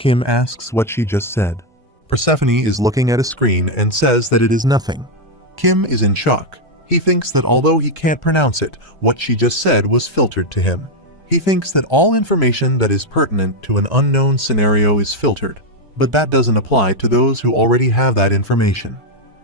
Kim asks what she just said. Persephone is looking at a screen and says that it is nothing. Kim is in shock. He thinks that although he can't pronounce it, what she just said was filtered to him. He thinks that all information that is pertinent to an unknown scenario is filtered, but that doesn't apply to those who already have that information.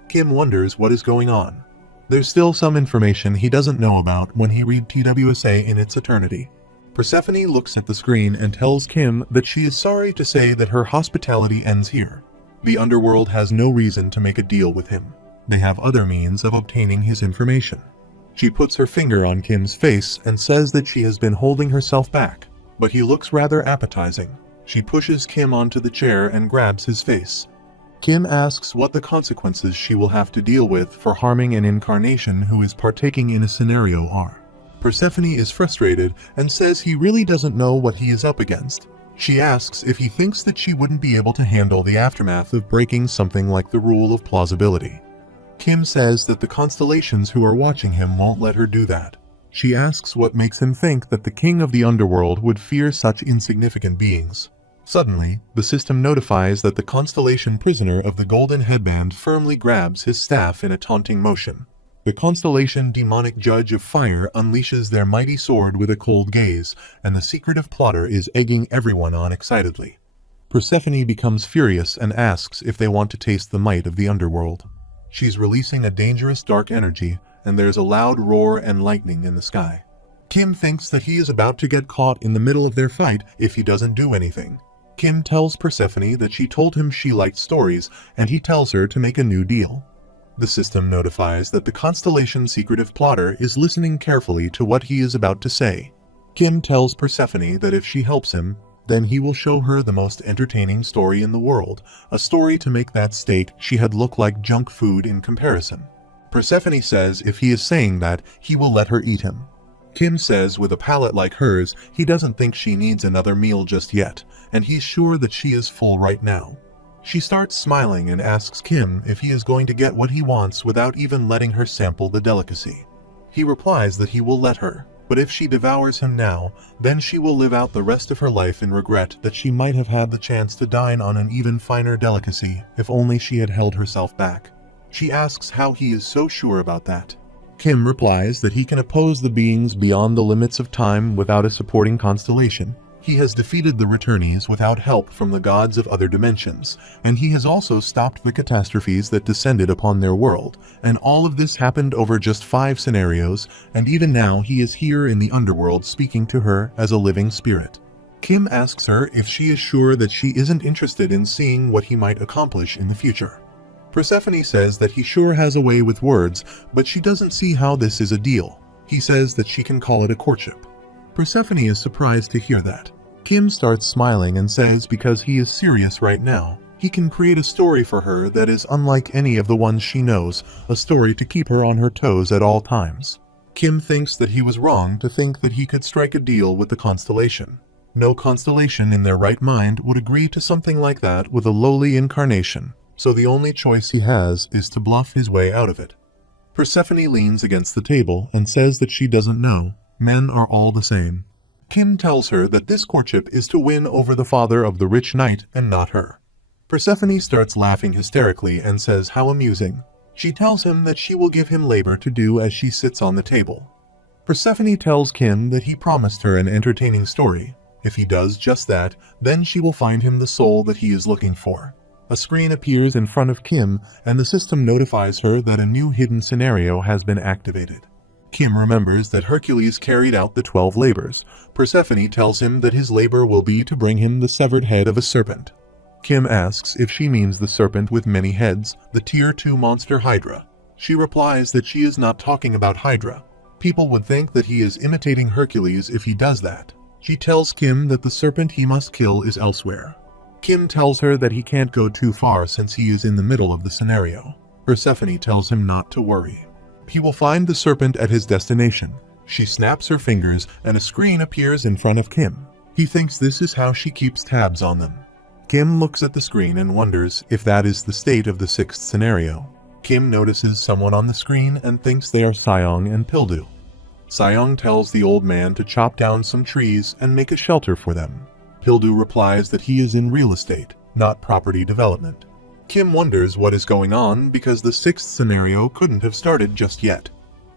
Kim wonders what is going on. There's still some information he doesn't know about when he reads TWSA in its eternity. Persephone looks at the screen and tells Kim that she is sorry to say that her hospitality ends here. The underworld has no reason to make a deal with him. They have other means of obtaining his information. She puts her finger on Kim's face and says that she has been holding herself back, but he looks rather appetizing. She pushes Kim onto the chair and grabs his face. Kim asks what the consequences she will have to deal with for harming an incarnation who is partaking in a scenario are. Persephone is frustrated and says he really doesn't know what he is up against. She asks if he thinks that she wouldn't be able to handle the aftermath of breaking something like the rule of plausibility. Kim says that the constellations who are watching him won't let her do that. She asks what makes him think that the king of the underworld would fear such insignificant beings. Suddenly, the system notifies that the constellation prisoner of the golden headband firmly grabs his staff in a taunting motion. The constellation demonic judge of fire unleashes their mighty sword with a cold gaze, and the secretive plotter is egging everyone on excitedly. Persephone becomes furious and asks if they want to taste the might of the underworld. She's releasing a dangerous dark energy, and there's a loud roar and lightning in the sky. Kim thinks that he is about to get caught in the middle of their fight if he doesn't do anything. Kim tells Persephone that she told him she liked stories, and he tells her to make a new deal. The system notifies that the constellation secretive plotter is listening carefully to what he is about to say. Kim tells Persephone that if she helps him, then he will show her the most entertaining story in the world, a story to make that steak she had look like junk food in comparison. Persephone says if he is saying that, he will let her eat him. Kim says with a palate like hers, he doesn't think she needs another meal just yet, and he's sure that she is full right now. She starts smiling and asks Kim if he is going to get what he wants without even letting her sample the delicacy. He replies that he will let her, but if she devours him now, then she will live out the rest of her life in regret that she might have had the chance to dine on an even finer delicacy if only she had held herself back. She asks how he is so sure about that. Kim replies that he can oppose the beings beyond the limits of time without a supporting constellation. He has defeated the returnees without help from the gods of other dimensions, and he has also stopped the catastrophes that descended upon their world, and all of this happened over just 5 scenarios, and even now he is here in the underworld speaking to her as a living spirit. Kim asks her if she is sure that she isn't interested in seeing what he might accomplish in the future. Persephone says that he sure has a way with words, but she doesn't see how this is a deal. He says that she can call it a courtship. Persephone is surprised to hear that. Kim starts smiling and says because he is serious right now, he can create a story for her that is unlike any of the ones she knows, a story to keep her on her toes at all times. Kim thinks that he was wrong to think that he could strike a deal with the constellation. No constellation in their right mind would agree to something like that with a lowly incarnation, so the only choice he has is to bluff his way out of it. Persephone leans against the table and says that she doesn't know. Men are all the same. Kim tells her that this courtship is to win over the father of the rich knight and not her. Persephone starts laughing hysterically and says how amusing. She tells him that she will give him labor to do as she sits on the table. Persephone tells Kim that he promised her an entertaining story. If he does just that, then she will find him the soul that he is looking for. A screen appears in front of Kim, and the system notifies her that a new hidden scenario has been activated. Kim remembers that Hercules carried out the 12 labors. Persephone tells him that his labor will be to bring him the severed head of a serpent. Kim asks if she means the serpent with many heads, the Tier 2 monster Hydra. She replies that she is not talking about Hydra. People would think that he is imitating Hercules if he does that. She tells Kim that the serpent he must kill is elsewhere. Kim tells her that he can't go too far since he is in the middle of the scenario. Persephone tells him not to worry. He will find the serpent at his destination. She snaps her fingers and a screen appears in front of Kim. He thinks this is how she keeps tabs on them. Kim looks at the screen and wonders if that is the state of the 6th scenario. Kim notices someone on the screen and thinks they are Seong and Pildu. Seong tells the old man to chop down some trees and make a shelter for them. Hildu replies that he is in real estate, not property development. Kim wonders what is going on because the sixth scenario couldn't have started just yet.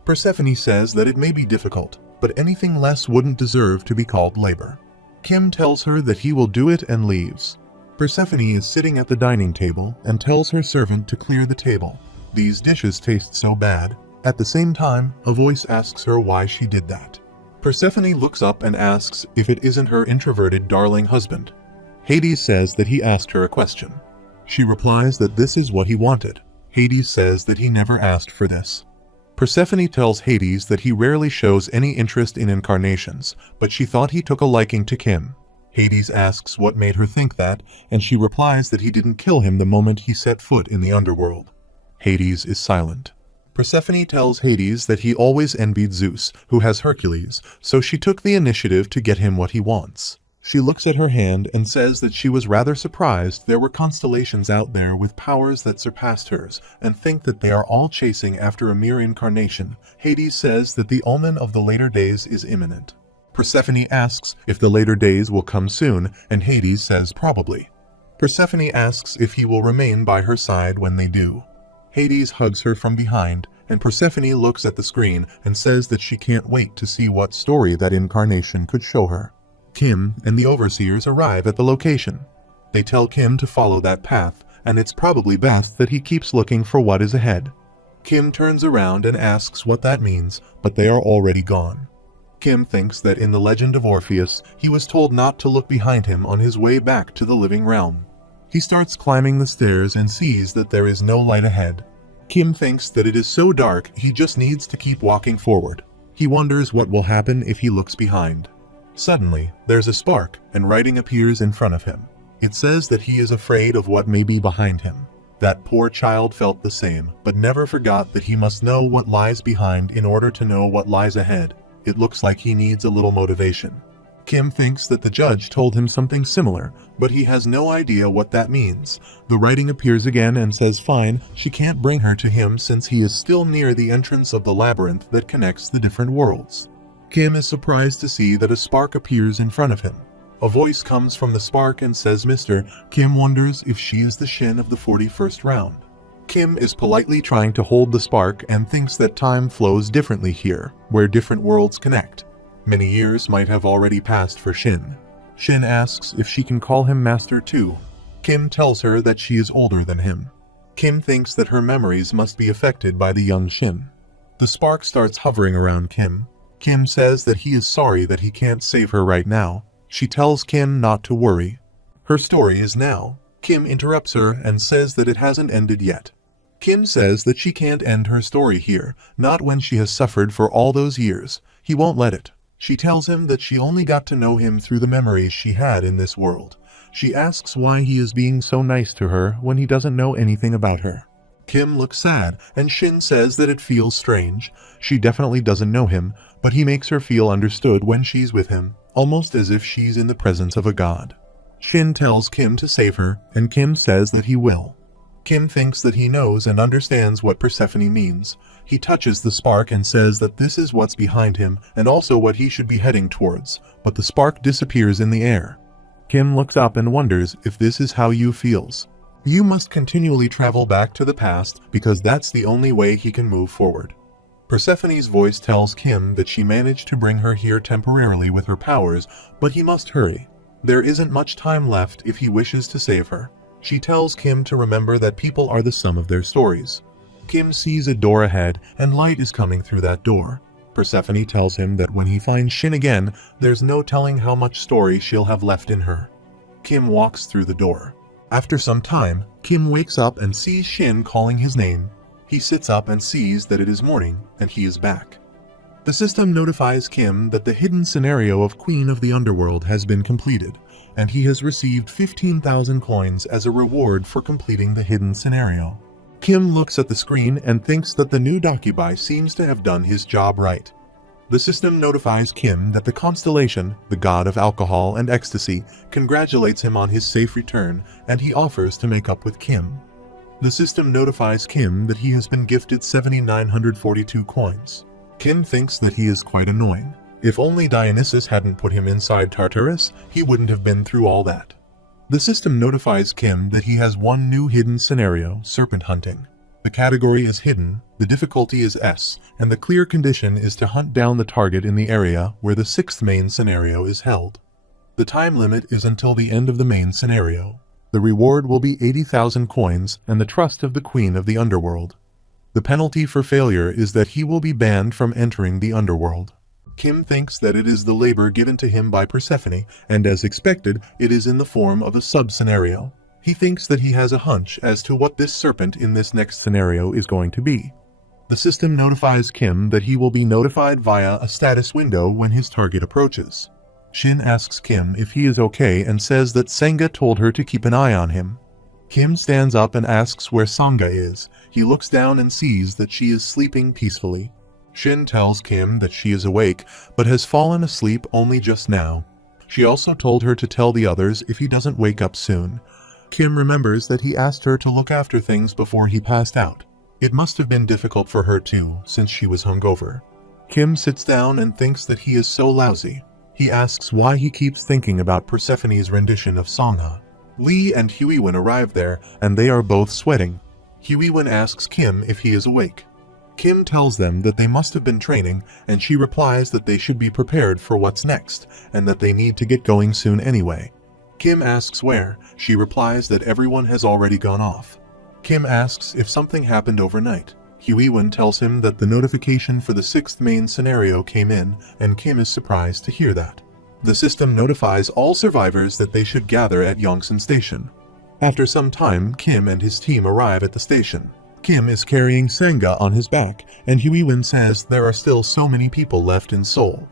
Persephone says that it may be difficult, but anything less wouldn't deserve to be called labor. Kim tells her that he will do it and leaves. Persephone is sitting at the dining table and tells her servant to clear the table. These dishes taste so bad. At the same time, a voice asks her why she did that. Persephone looks up and asks if it isn't her introverted darling husband. Hades says that he asked her a question. She replies that this is what he wanted. Hades says that he never asked for this. Persephone tells Hades that he rarely shows any interest in incarnations, but she thought he took a liking to Kim. Hades asks what made her think that, and she replies that he didn't kill him the moment he set foot in the underworld. Hades is silent. Persephone tells Hades that he always envied Zeus, who has Hercules, so she took the initiative to get him what he wants. She looks at her hand and says that she was rather surprised there were constellations out there with powers that surpassed hers, and think that they are all chasing after a mere incarnation. Hades says that the omen of the later days is imminent. Persephone asks if the later days will come soon, and Hades says probably. Persephone asks if he will remain by her side when they do. Hades hugs her from behind, and Persephone looks at the screen and says that she can't wait to see what story that incarnation could show her. Kim and the overseers arrive at the location. They tell Kim to follow that path, and it's probably best that he keeps looking for what is ahead. Kim turns around and asks what that means, but they are already gone. Kim thinks that in the legend of Orpheus, he was told not to look behind him on his way back to the living realm. He starts climbing the stairs and sees that there is no light ahead. Kim thinks that it is so dark he just needs to keep walking forward. He wonders what will happen if he looks behind. Suddenly, there's a spark, and writing appears in front of him. It says that he is afraid of what may be behind him. That poor child felt the same, but never forgot that he must know what lies behind in order to know what lies ahead. It looks like he needs a little motivation. Kim thinks that the judge told him something similar, but he has no idea what that means. The writing appears again and says fine, she can't bring her to him since he is still near the entrance of the labyrinth that connects the different worlds. Kim is surprised to see that a spark appears in front of him. A voice comes from the spark and says Mr. Kim wonders if she is the Shin of the 41st round. Kim is politely trying to hold the spark and thinks that time flows differently here, where different worlds connect. Many years might have already passed for Shin. Shin asks if she can call him Master too. Kim tells her that she is older than him. Kim thinks that her memories must be affected by the young Shin. The spark starts hovering around Kim. Kim says that he is sorry that he can't save her right now. She tells Kim not to worry. Her story is now. Kim interrupts her and says that it hasn't ended yet. Kim says that she can't end her story here, not when she has suffered for all those years. He won't let it. She tells him that she only got to know him through the memories she had in this world. She asks why he is being so nice to her when he doesn't know anything about her. Kim looks sad, and Shin says that it feels strange. She definitely doesn't know him, but he makes her feel understood when she's with him, almost as if she's in the presence of a god. Shin tells Kim to save her, and Kim says that he will. Kim thinks that he knows and understands what Persephone means. He touches the spark and says that this is what's behind him and also what he should be heading towards, but the spark disappears in the air. Kim looks up and wonders if this is how Yu feels. Yu must continually travel back to the past because that's the only way he can move forward. Persephone's voice tells Kim that she managed to bring her here temporarily with her powers, but he must hurry. There isn't much time left if he wishes to save her. She tells Kim to remember that people are the sum of their stories. Kim sees a door ahead, and light is coming through that door. Persephone tells him that when he finds Shin again, there's no telling how much story she'll have left in her. Kim walks through the door. After some time, Kim wakes up and sees Shin calling his name. He sits up and sees that it is morning, and he is back. The system notifies Kim that the hidden scenario of Queen of the Underworld has been completed, and he has received 15,000 coins as a reward for completing the hidden scenario. Kim looks at the screen and thinks that the new Dakibai seems to have done his job right. The system notifies Kim that the Constellation, the god of alcohol and ecstasy, congratulates him on his safe return, and he offers to make up with Kim. The system notifies Kim that he has been gifted 7,942 coins. Kim thinks that he is quite annoying. If only Dionysus hadn't put him inside Tartarus, he wouldn't have been through all that. The system notifies Kim that he has one new hidden scenario, serpent hunting. The category is hidden, the difficulty is S, and the clear condition is to hunt down the target in the area where the sixth main scenario is held. The time limit is until the end of the main scenario. The reward will be 80,000 coins and the trust of the Queen of the Underworld. The penalty for failure is that he will be banned from entering the Underworld. Kim thinks that it is the labor given to him by Persephone, and as expected, it is in the form of a sub-scenario. He thinks that he has a hunch as to what this serpent in this next scenario is going to be. The system notifies Kim that he will be notified via a status window when his target approaches. Shin asks Kim if he is okay and says that Senga told her to keep an eye on him. Kim stands up and asks where Sangha is. He looks down and sees that she is sleeping peacefully. Shin tells Kim that she is awake, but has fallen asleep only just now. She also told her to tell the others if he doesn't wake up soon. Kim remembers that he asked her to look after things before he passed out. It must have been difficult for her too, since she was hungover. Kim sits down and thinks that he is so lousy. He asks why he keeps thinking about Persephone's rendition of Sangha. Lee and Huiwen arrive there, and they are both sweating. Huiwen asks Kim if he is awake. Kim tells them that they must have been training, and she replies that they should be prepared for what's next, and that they need to get going soon anyway. Kim asks where. She replies that everyone has already gone off. Kim asks if something happened overnight. Huiwen tells him that the notification for the sixth main scenario came in, and Kim is surprised to hear that. The system notifies all survivors that they should gather at Yongsan Station. After some time, Kim and his team arrive at the station. Kim is carrying Senga on his back, and Huiwen says there are still so many people left in Seoul.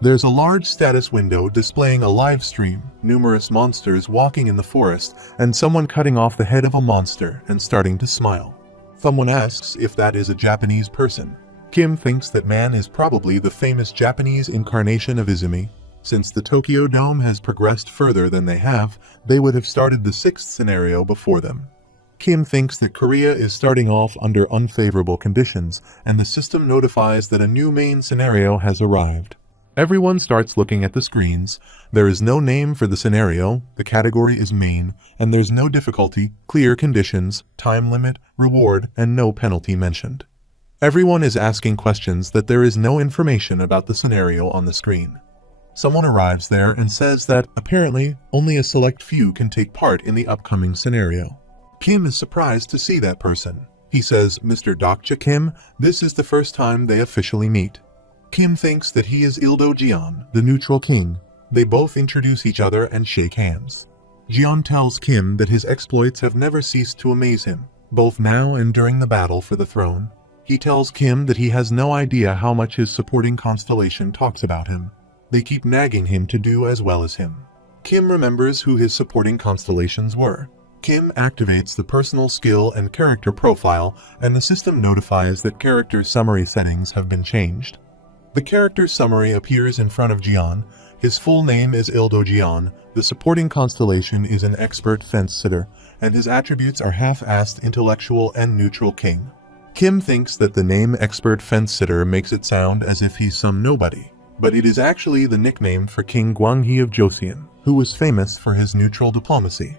There's a large status window displaying a live stream, numerous monsters walking in the forest, and someone cutting off the head of a monster and starting to smile. Someone asks if that is a Japanese person. Kim thinks that man is probably the famous Japanese incarnation of Izumi. Since the Tokyo Dome has progressed further than they would have started the sixth scenario before them. Kim thinks that Korea is starting off under unfavorable conditions, and the system notifies that a new main scenario has arrived. Everyone starts looking at the screens. There is no name for the scenario, the category is main, and there's no difficulty, clear conditions, time limit, reward, and no penalty mentioned. Everyone is asking questions that there is no information about the scenario on the screen. Someone arrives there and says that, apparently, only a select few can take part in the upcoming scenario. Kim is surprised to see that person. He says, Mr. Dokja Kim, this is the first time they officially meet. Kim thinks that he is Ildo Jian, the neutral king. They both introduce each other and shake hands. Jian tells Kim that his exploits have never ceased to amaze him, both now and during the battle for the throne. He tells Kim that he has no idea how much his supporting constellation talks about him. They keep nagging him to do as well as him. Kim remembers who his supporting constellations were. Kim activates the personal skill and character profile, and the system notifies that character summary settings have been changed. The character summary appears in front of Jian. His full name is Ildo Jian, the supporting constellation is an expert fence-sitter, and his attributes are half-assed intellectual and neutral king. Kim thinks that the name expert fence-sitter makes it sound as if he's some nobody, but it is actually the nickname for King Guanghe of Joseon, who was famous for his neutral diplomacy.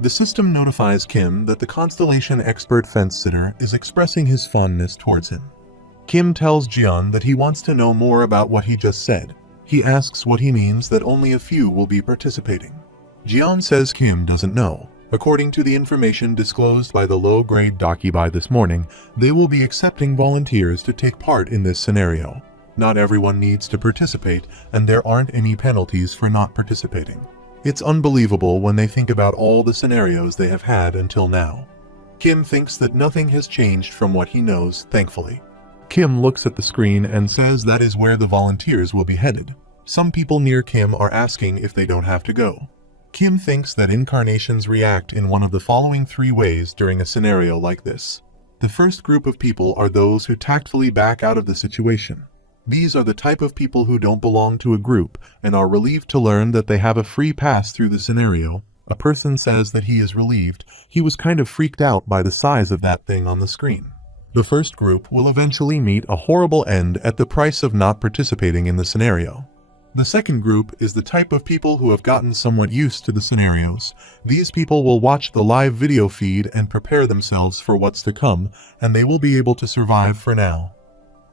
The system notifies Kim that the constellation expert fence-sitter is expressing his fondness towards him. Kim tells Jian that he wants to know more about what he just said. He asks what he means that only a few will be participating. Jian says Kim doesn't know. According to the information disclosed by the low-grade Dakibai this morning, they will be accepting volunteers to take part in this scenario. Not everyone needs to participate, and there aren't any penalties for not participating. It's unbelievable when they think about all the scenarios they have had until now. Kim thinks that nothing has changed from what he knows, thankfully. Kim looks at the screen and says that is where the volunteers will be headed. Some people near Kim are asking if they don't have to go. Kim thinks that incarnations react in one of the following three ways during a scenario like this. The first group of people are those who tactfully back out of the situation. These are the type of people who don't belong to a group and are relieved to learn that they have a free pass through the scenario. A person says that he is relieved. He was kind of freaked out by the size of that thing on the screen. The first group will eventually meet a horrible end at the price of not participating in the scenario. The second group is the type of people who have gotten somewhat used to the scenarios. These people will watch the live video feed and prepare themselves for what's to come, and they will be able to survive for now.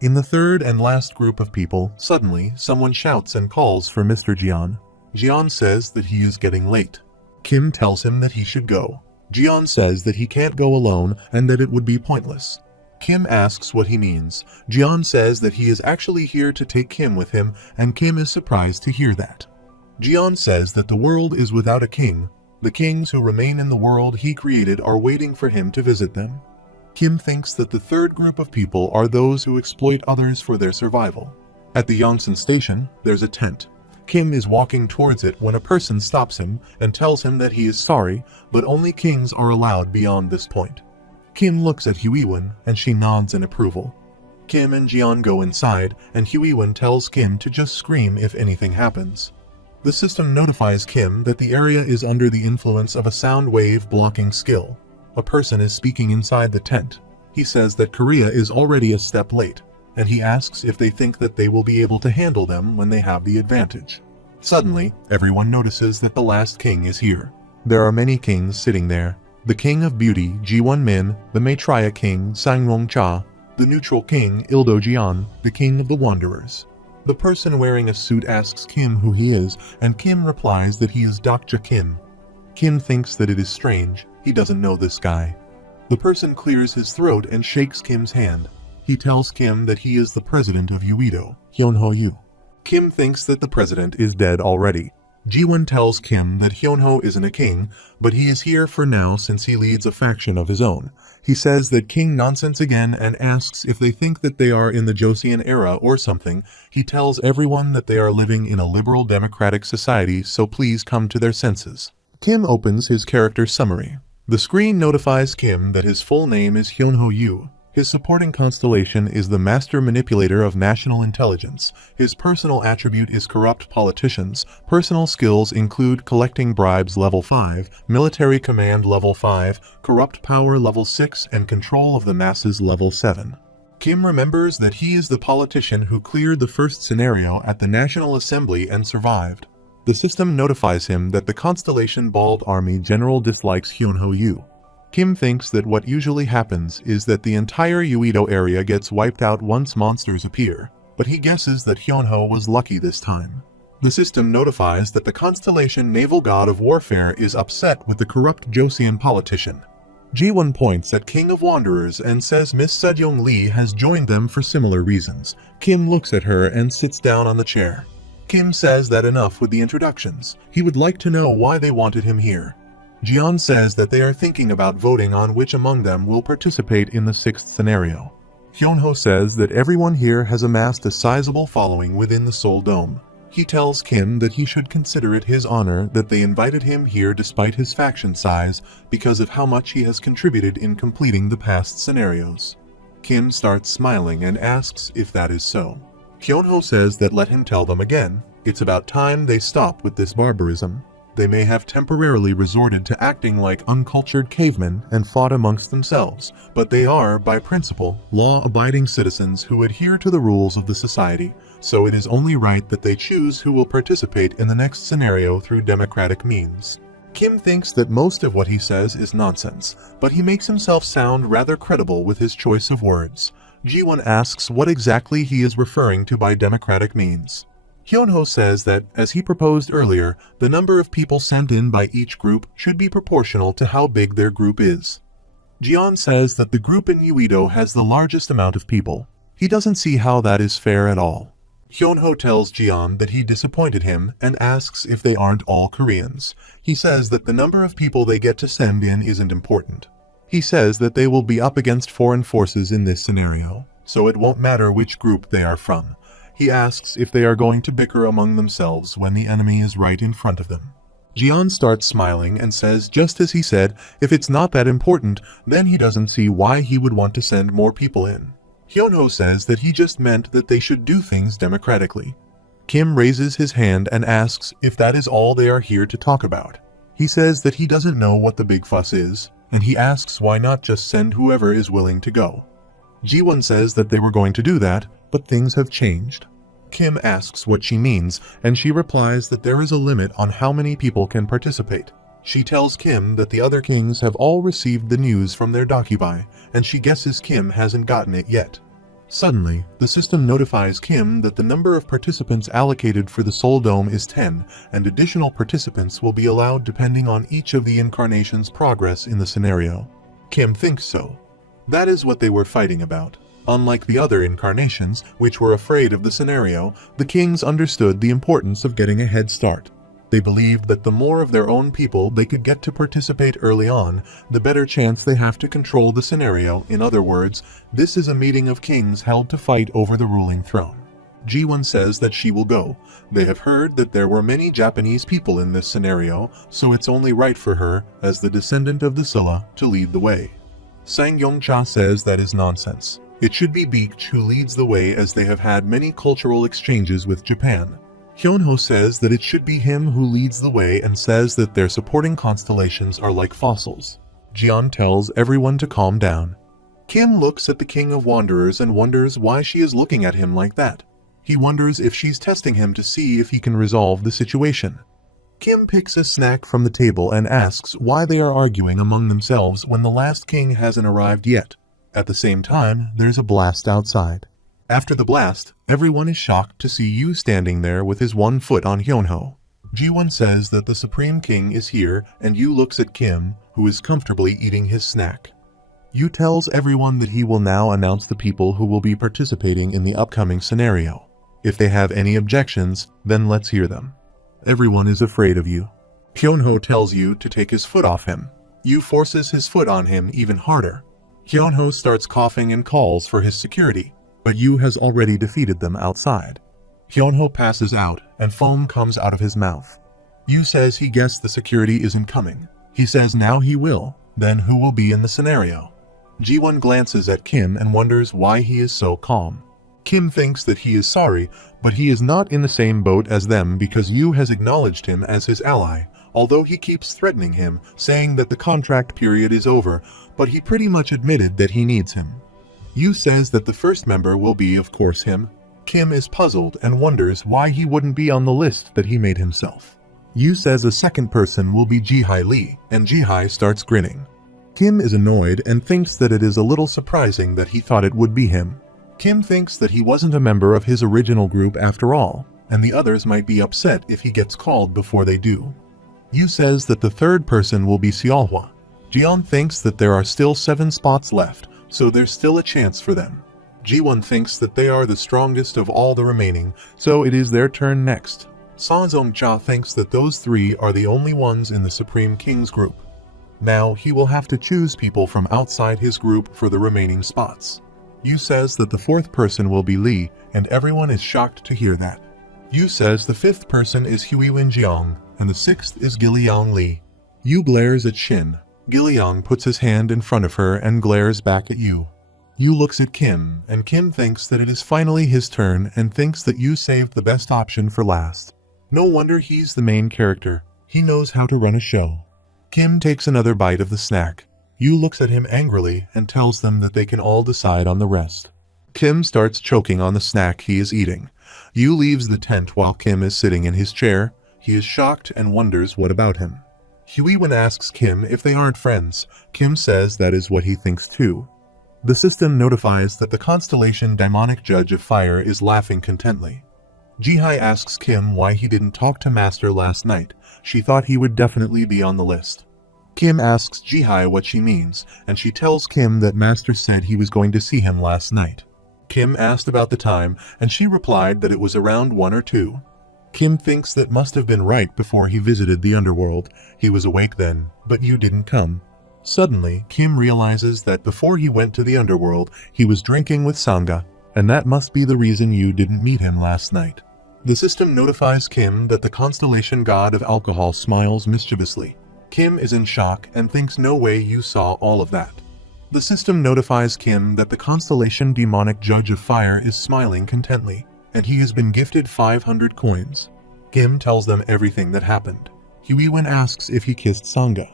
In the third and last group of people, suddenly someone shouts and calls for Mr. Jian. Jian says that he is getting late. Kim tells him that he should go. Jian says that he can't go alone and that it would be pointless. Kim asks what he means. Jian says that he is actually here to take Kim with him, and Kim is surprised to hear that. Jian says that the world is without a king. The kings who remain in the world he created are waiting for him to visit them. Kim thinks that the third group of people are those who exploit others for their survival. At the Yongsan station, there's a tent. Kim is walking towards it when a person stops him and tells him that he is sorry, but only kings are allowed beyond this point. Kim looks at Huiwen and she nods in approval. Kim and Jian go inside and Huiwen tells Kim to just scream if anything happens. The system notifies Kim that the area is under the influence of a sound wave blocking skill. A person is speaking inside the tent. He says that Korea is already a step late, and he asks if they think that they will be able to handle them when they have the advantage. Suddenly, everyone notices that the last king is here. There are many kings sitting there. The King of Beauty, Ji-won Min, the Maitreya King, Sang-rong Cha, the Neutral King, Ildo Jian, the King of the Wanderers. The person wearing a suit asks Kim who he is, and Kim replies that he is Dr. Kim. Kim thinks that it is strange. He doesn't know this guy. The person clears his throat and shakes Kim's hand. He tells Kim that he is the president of Uido, Hyunho-yu. Kim thinks that the president is dead already. Ji-won tells Kim that Hyunho isn't a king, but he is here for now since he leads a faction of his own. He says that king nonsense again and asks if they think that they are in the Joseon era or something. He tells everyone that they are living in a liberal democratic society, so please come to their senses. Kim opens his character summary. The screen notifies Kim that his full name is Hyunho-yu. His supporting constellation is the Master Manipulator of National Intelligence. His personal attribute is Corrupt Politicians. Personal skills include Collecting Bribes level 5, Military Command level 5, Corrupt Power level 6, and Control of the Masses level 7. Kim remembers that he is the politician who cleared the first scenario at the National Assembly and survived. The system notifies him that the Constellation Bald Army General dislikes Hyunho-yu. Kim thinks that what usually happens is that the entire Uido area gets wiped out once monsters appear, but he guesses that Hyunho was lucky this time. The system notifies that the Constellation Naval God of Warfare is upset with the corrupt Joseon politician. Ji-won points at King of Wanderers and says Miss Sejong Lee has joined them for similar reasons. Kim looks at her and sits down on the chair. Kim says that enough with the introductions. He would like to know why they wanted him here. Jian says that they are thinking about voting on which among them will participate in the sixth scenario. Hyunho says that everyone here has amassed a sizable following within the Seoul Dome. He tells Kim that he should consider it his honor that they invited him here despite his faction size because of how much he has contributed in completing the past scenarios. Kim starts smiling and asks if that is so. Hyunho says that let him tell them again. It's about time they stop with this barbarism. They may have temporarily resorted to acting like uncultured cavemen and fought amongst themselves, but they are, by principle, law-abiding citizens who adhere to the rules of the society, so it is only right that they choose who will participate in the next scenario through democratic means. Kim thinks that most of what he says is nonsense, but he makes himself sound rather credible with his choice of words. Ji-won asks what exactly he is referring to by democratic means. Hyunho says that, as he proposed earlier, the number of people sent in by each group should be proportional to how big their group is. Jian says that the group in Uido has the largest amount of people. He doesn't see how that is fair at all. Hyunho tells Jian that he disappointed him and asks if they aren't all Koreans. He says that the number of people they get to send in isn't important. He says that they will be up against foreign forces in this scenario, so it won't matter which group they are from. He asks if they are going to bicker among themselves when the enemy is right in front of them. Jian starts smiling and says just as he said, if it's not that important, then he doesn't see why he would want to send more people in. Hyunho says that he just meant that they should do things democratically. Kim raises his hand and asks if that is all they are here to talk about. He says that he doesn't know what the big fuss is, and he asks why not just send whoever is willing to go. Ji-won says that they were going to do that, but things have changed. Kim asks what she means, and she replies that there is a limit on how many people can participate. She tells Kim that the other kings have all received the news from their docubuy, and she guesses Kim hasn't gotten it yet. Suddenly, the system notifies Kim that the number of participants allocated for the Soul Dome is 10, and additional participants will be allowed depending on each of the incarnations' progress in the scenario. Kim thinks so. That is what they were fighting about. Unlike the other incarnations, which were afraid of the scenario, the kings understood the importance of getting a head start. They believed that the more of their own people they could get to participate early on, the better chance they have to control the scenario. In other words, this is a meeting of kings held to fight over the ruling throne. Ji-won says that she will go. They have heard that there were many Japanese people in this scenario, so it's only right for her, as the descendant of the Silla, to lead the way. Sang Yong-cha says that is nonsense. It should be Beach who leads the way, as they have had many cultural exchanges with Japan. Hyunho says that it should be him who leads the way and says that their supporting constellations are like fossils. Jian tells everyone to calm down. Kim looks at the King of Wanderers and wonders why she is looking at him like that. He wonders if she's testing him to see if he can resolve the situation. Kim picks a snack from the table and asks why they are arguing among themselves when the last king hasn't arrived yet. At the same time, there's a blast outside. After the blast, everyone is shocked to see Yu standing there with his one foot on Hyunho. Ji-won says that the Supreme King is here, and Yu looks at Kim, who is comfortably eating his snack. Yu tells everyone that he will now announce the people who will be participating in the upcoming scenario. If they have any objections, then let's hear them. Everyone is afraid of Yu. Hyunho tells Yu to take his foot off him. Yu forces his foot on him even harder. Hyunho starts coughing and calls for his security, but Yu has already defeated them outside. Hyunho passes out, and foam comes out of his mouth. Yu says he guessed the security isn't coming. He says now he will, then who will be in the scenario? Ji-won glances at Kim and wonders why he is so calm. Kim thinks that he is sorry, but he is not in the same boat as them because Yu has acknowledged him as his ally, although he keeps threatening him, saying that the contract period is over, but he pretty much admitted that he needs him. Yu says that the first member will be, of course, him. Kim is puzzled and wonders why he wouldn't be on the list that he made himself. Yu says a second person will be Ji-hai Lee, and Ji-hai starts grinning. Kim is annoyed and thinks that it is a little surprising that he thought it would be him. Kim thinks that he wasn't a member of his original group after all, and the others might be upset if he gets called before they do. Yu says that the third person will be Seolhwa. Jian thinks that there are still 7 spots left, so there's still a chance for them. Ji-won thinks that they are the strongest of all the remaining, so it is their turn next. Song-cha thinks that those 3 are the only ones in the Supreme King's group. Now he will have to choose people from outside his group for the remaining spots. Yu says that the 4th person will be Lee, and everyone is shocked to hear that. Yu says the 5th person is Huiwen Jiang, and the 6th is Giliang Lee. Yu glares at Shin. Giliang puts his hand in front of her and glares back at Yu. Yu looks at Kim, and Kim thinks that it is finally his turn and thinks that Yu saved the best option for last. No wonder he's the main character. He knows how to run a show. Kim takes another bite of the snack. Yu looks at him angrily and tells them that they can all decide on the rest. Kim starts choking on the snack he is eating. Yu leaves the tent while Kim is sitting in his chair. He is shocked and wonders what about him. Huiwen asks Kim if they aren't friends. Kim says that is what he thinks too. The system notifies that the Constellation Demonic Judge of Fire is laughing contently. Ji-hai asks Kim why he didn't talk to Master last night. She thought he would definitely be on the list. Kim asks Ji-hai what she means, and she tells Kim that Master said he was going to see him last night. Kim asked about the time, and she replied that it was around 1 or 2. Kim thinks that must have been right before he visited the underworld. He was awake then, but you didn't come. Suddenly, Kim realizes that before he went to the underworld, he was drinking with Sangha, and that must be the reason you didn't meet him last night. The system notifies Kim that the constellation god of alcohol smiles mischievously. Kim is in shock and thinks no way you saw all of that. The system notifies Kim that the Constellation Demonic Judge of Fire is smiling contently, and he has been gifted 500 coins. Kim tells them everything that happened. Huiwen asks if he kissed Sangha.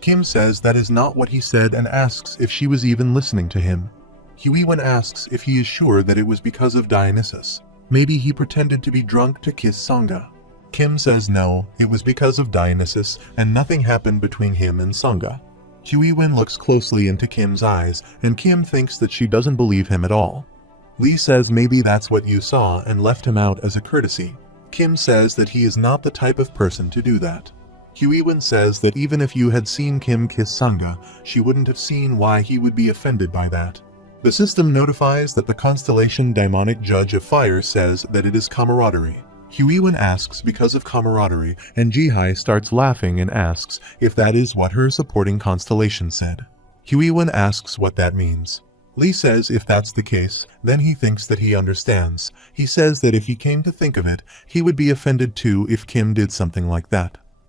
Kim says that is not what he said and asks if she was even listening to him. Huiwen asks if he is sure that it was because of Dionysus. Maybe he pretended to be drunk to kiss Sangha. Kim says no, it was because of Dionysus and nothing happened between him and Sangha. Huiwen looks closely into Kim's eyes and Kim thinks that she doesn't believe him at all. Lee says maybe that's what you saw and left him out as a courtesy. Kim says that he is not the type of person to do that. Huiwen says that even if you had seen Kim kiss Sangha, she wouldn't have seen why he would be offended by that. The system notifies that the Constellation Daimonic Judge of Fire says that it is camaraderie. Huiwen asks because of camaraderie, and Jihai starts laughing and asks if that is what her supporting constellation said. Huiwen asks what that means. Lee says if that's the case, then he thinks that he understands. He says that if he came to think of it, he would be offended too if Kim did something like that.